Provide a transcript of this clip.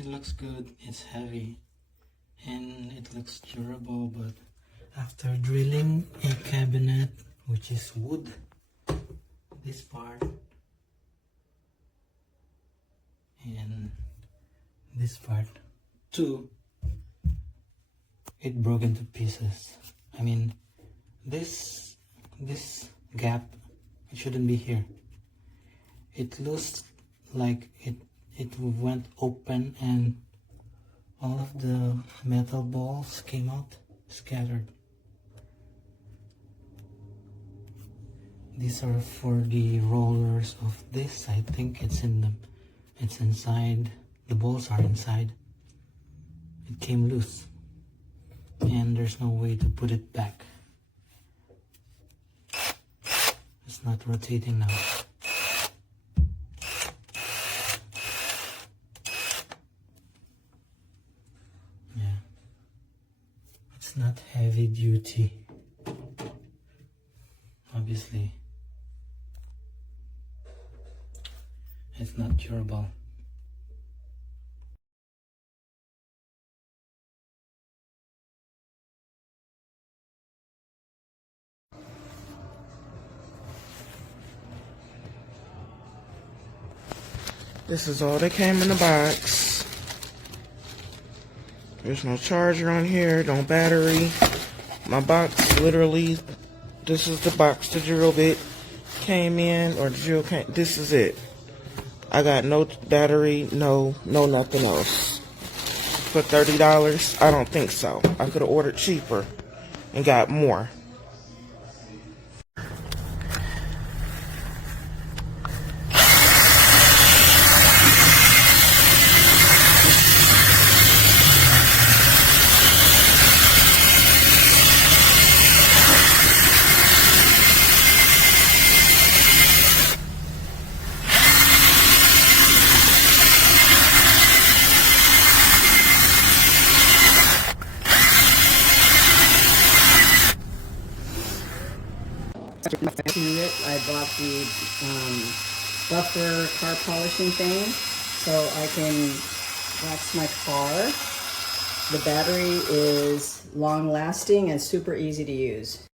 It looks good, it's heavy, and it looks durable, but after drilling a cabinet, which is wood, this part, and this part too, it broke into pieces. I mean, this gap, it shouldn't be here. It looks like it went open and all of the metal balls came out, scattered. These are for the rollers of this. I think it's inside. The balls are inside. It came loose, and there's no way to put it back. It's not rotating now. Yeah, it's not heavy duty, obviously. It's not durable. This is all that came in the box. There's no charger on here, no battery. My box, literally, this is the box the drill bit came in, or the drill came, this is it. I got no battery, no nothing else. For $30? I don't think so. I could have ordered cheaper and got more. I bought the buffer car polishing thing so I can wax my car. The battery is long lasting and super easy to use.